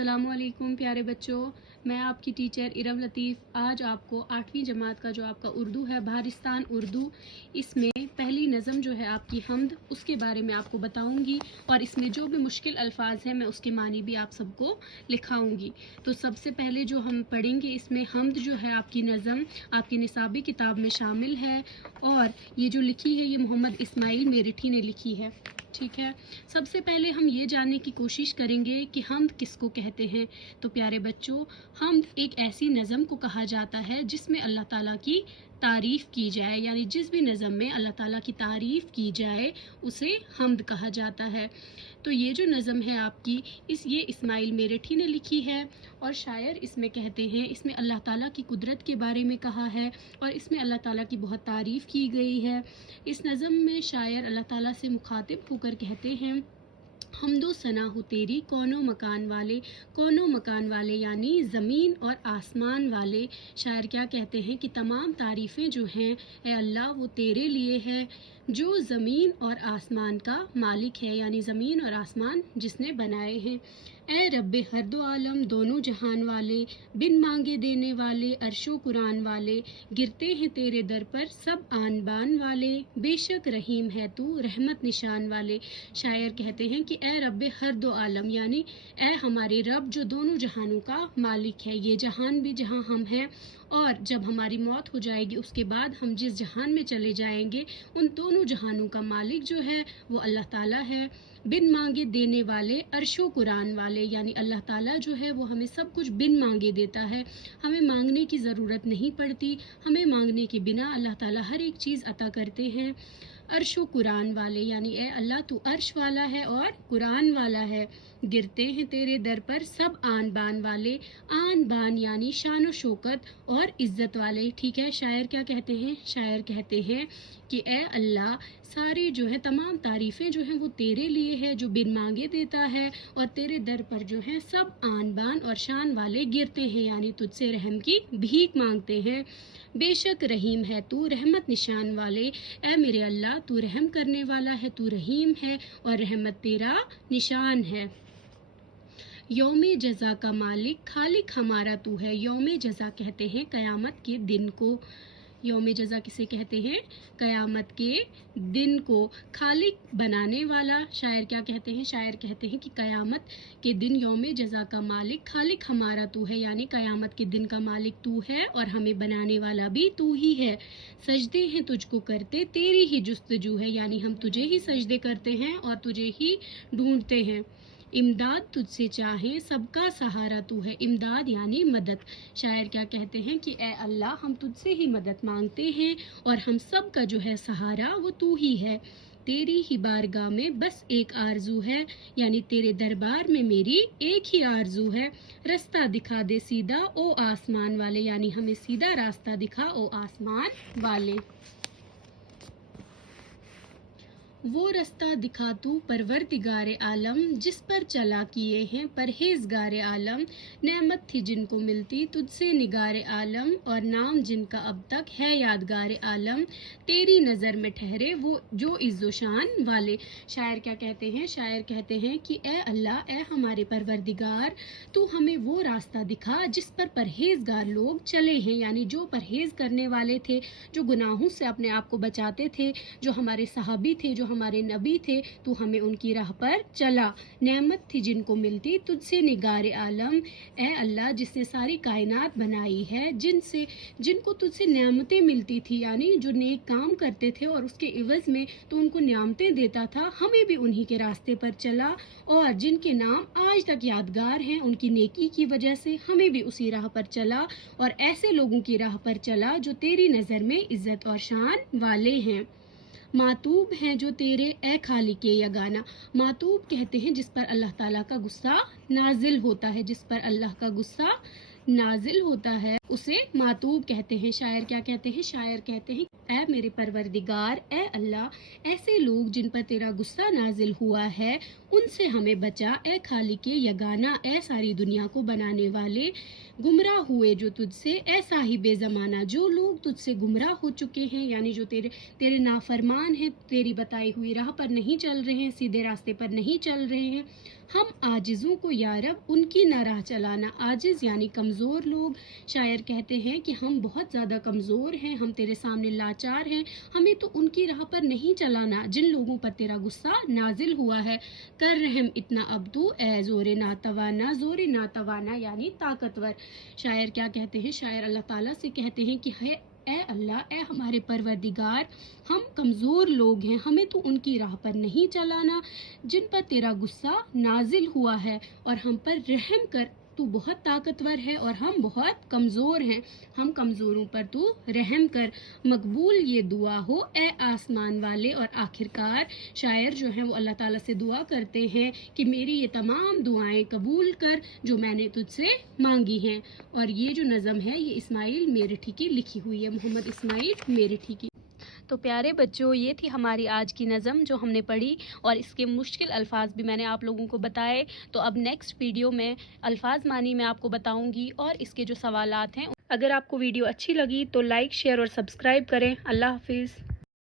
अस्सलाम वालेकुम प्यारे बच्चों, मैं आपकी टीचर इरम लतीफ़ आज आपको 8वीं जमात का जो आपका उर्दू है भारिस्तान उर्दू, इसमें पहली नज़म जो है आपकी हम्द, उसके बारे में आपको बताऊंगी और इसमें जो भी मुश्किल अल्फाज हैं मैं उसके मानी भी आप सबको लिखाऊंगी। तो सबसे पहले जो हम पढ़ेंगे इसमें हम्द जो है आपकी नज़म आपकी निसाबी किताब में शामिल है और ये जो लिखी है ये मोहम्मद इस्माइल मेरठी ने लिखी है। ठीक है, सबसे पहले हम ये जानने की कोशिश करेंगे कि हम्द किसको कहते हैं। तो प्यारे बच्चों, हम्द एक ऐसी नज़म को कहा जाता है जिसमें अल्लाह ताला की तारीफ़ की जाए, यानी जिस भी नज़म में अल्लाह ताला की तारीफ़ की जाए उसे हम्द कहा जाता है। तो ये जो नज़म है आपकी ये इस्माइल मेरठी ने लिखी है और शायर इसमें कहते हैं, इसमें अल्लाह ताला की कुदरत के बारे में कहा है और इसमें अल्लाह ताला की बहुत तारीफ़ की गई है। इस नज़म में शायर अल्लाह ताला से मुखातिब होकर कहते हैं, हमदो सना हो तेरी कौनो मकान वाले यानी ज़मीन और आसमान वाले। शायर क्या कहते हैं कि तमाम तारीफ़ें जो हैं ए अल्लाह वो तेरे लिए है जो ज़मीन और आसमान का मालिक है, यानी ज़मीन और आसमान जिसने बनाए हैं। ए रब्बे हर दो आलम दोनों जहान वाले, बिन मांगे देने वाले अर्शो कुरान वाले, गिरते हैं तेरे दर पर सब आन बान वाले, बेशक रहीम है तू रहमत निशान वाले। शायर कहते हैं कि ए रब्बे हर दो आलम, यानी ए हमारे रब जो दोनों जहानों का मालिक है, ये जहान भी जहाँ हम हैं और जब हमारी मौत हो जाएगी उसके बाद हम जिस जहान में चले जाएंगे उन दोनों जहानों का मालिक जो है वो अल्लाह ताला है। बिन मांगे देने वाले अर्शो कुरान वाले, यानी अल्लाह ताला जो है वो हमें सब कुछ बिन मांगे देता है, हमें मांगने की ज़रूरत नहीं पड़ती, हमें मांगने के बिना अल्लाह ताला हर एक चीज़ अता करते हैं। अर्शो कुरान वाले, यानी ए अल्लाह तू अर्श वाला है और कुरान वाला है। गिरते हैं तेरे दर पर सब आन बान वाले, आन बान यानी शान व शौकत और इज़्ज़त वाले। ठीक है, शायर क्या कहते हैं, शायर कहते हैं कि ए अल्लाह सारे जो है तमाम तारीफ़ें जो हैं वो तेरे लिए है जो बिन मांगे देता है और तेरे दर पर जो है सब आन बान और शान वाले गिरते हैं, यानी तुझसे रहम की भीख मांगते हैं। बेशक रहीम है तू रहमत निशान वाले, ए मेरे अल्लाह तू रहम करने वाला है, तू रहीम है और रहमत तेरा निशान है। यौमे जज़ा का मालिक खालिक हमारा तू है। यौमे जज़ा कहते हैं क़यामत के दिन को। यौमे जज़ा किसे कहते हैं, क़यामत के दिन को। खालिक बनाने वाला, शायर क्या कहते हैं, शायर कहते हैं कि क़यामत के दिन यौमे जज़ा का मालिक खालिक हमारा तू है, यानी क़यामत के दिन का मालिक तू है और हमें बनाने वाला भी तू ही है। सजदे हैं तुझको करते तेरी ही जुस्तजू है, यानी हम तुझे ही सजदे करते हैं और तुझे ही ढूंढते हैं। इमदाद तुझसे चाहे सबका सहारा तू है। इमदाद यानी मदद। शायर क्या कहते हैं कि ए अल्लाह हम तुझसे ही मदद मांगते हैं और हम सब का जो है सहारा वो तू ही है। तेरी ही बारगाह में बस एक आरजू है, यानी तेरे दरबार में मेरी एक ही आरजू है। रास्ता दिखा दे सीधा ओ आसमान वाले, यानी हमें सीधा रास्ता दिखा ओ आसमान वाले। वो रास्ता दिखा तू परवरदिगारे आलम जिस पर चला किए हैं परहेज़गारे आलम, नेमत थी जिनको मिलती तुझसे निगारे आलम और नाम जिनका अब तक है यादगारे आलम, तेरी नज़र में ठहरे वो जो इज़्ज़ो शान वाले। शायर क्या कहते हैं, शायर कहते हैं कि ए अल्लाह ए हमारे परवरदिगार तू हमें वो रास्ता दिखा जिस पर परहेज़गार लोग चले हैं, यानी जो परहेज़ करने वाले थे, जो गुनाहों से अपने आप को बचाते थे, जो हमारे सहाबी थे, जो हमारे नबी थे, तू हमें उनकी राह पर चला। नेमत थी जिनको मिलती तुझसे निगारे आलम, ए अल्लाह जिसने सारी कायनात बनाई है, जिनको तुझसे नेमतें मिलती थी, यानी जो नेक काम करते थे और उसके इवज़ में तो उनको नेमतें देता था, हमें भी उन्हीं के रास्ते पर चला और जिनके नाम आज तक यादगार हैं उनकी नेकी की वजह से हमें भी उसी राह पर चला और ऐसे लोगों की राह पर चला जो तेरी नज़र में इज़्ज़त और शान वाले हैं। मातूब हैं जो तेरे ए खालिके यगाना। मातूब कहते हैं जिस पर अल्लाह ताला का गुस्सा नाजिल होता है, जिस पर अल्लाह का गुस्सा नाजिल होता है उसे मातूब कहते हैं। शायर क्या कहते हैं, शायर कहते हैं ऐ मेरे परवरदिगार ए अल्लाह ऐसे लोग जिन पर तेरा गुस्सा नाजिल हुआ है उनसे हमें बचा। ए खालिके यगाना ए सारी दुनिया को बनाने वाले, गुमराह हुए जो तुझसे ए साहिबे ज़माना, जो लोग तुझसे गुमराह हो चुके हैं, यानी जो तेरे नाफरमान हैं, तेरी बताई हुई राह पर नहीं चल रहे हैं, सीधे रास्ते पर नहीं चल रहे हैं, ہم عاجزوں کو یا رب ان کی نہ راہ چلانا. عاجز یعنی کمزور لوگ. شاعر کہتے ہیں کہ ہم بہت زیادہ کمزور ہیں، ہم تیرے سامنے لاچار ہیں، ہمیں تو ان کی راہ پر نہیں چلانا جن لوگوں پر تیرا غصہ نازل ہوا ہے. کر رحم اتنا اب تو اے زور ناتوانا. زور ناتوانا یعنی طاقتور. شاعر کیا کہتے ہیں؟ شاعر اللہ تعالیٰ سے کہتے ہیں کہ اے اللہ، اے ہمارے پروردگار، ہم کمزور لوگ ہیں، ہمیں تو ان کی راہ پر نہیں چلانا جن پر تیرا غصہ نازل ہوا ہے، اور ہم پر رحم کر، تو بہت طاقتور ہے اور ہم بہت کمزور ہیں، ہم کمزوروں پر تو رحم کر. مقبول یہ دعا ہو اے آسمان والے. اور آخرکار شاعر جو ہیں وہ اللہ تعالیٰ سے دعا کرتے ہیں کہ میری یہ تمام دعائیں قبول کر جو میں نے تجھ سے مانگی ہیں. اور یہ جو نظم ہے یہ اسماعیل میرٹھی کی لکھی ہوئی ہے، محمد اسماعیل میرٹھی کی. تو پیارے بچوں، یہ تھی ہماری آج کی نظم جو ہم نے پڑھی، اور اس کے مشکل الفاظ بھی میں نے آپ لوگوں کو بتائے. تو اب نیکسٹ ویڈیو میں الفاظ معنی میں آپ کو بتاؤں گی، اور اس کے جو سوالات ہیں. اگر آپ کو ویڈیو اچھی لگی تو لائک، شیئر اور سبسکرائب کریں. اللہ حافظ.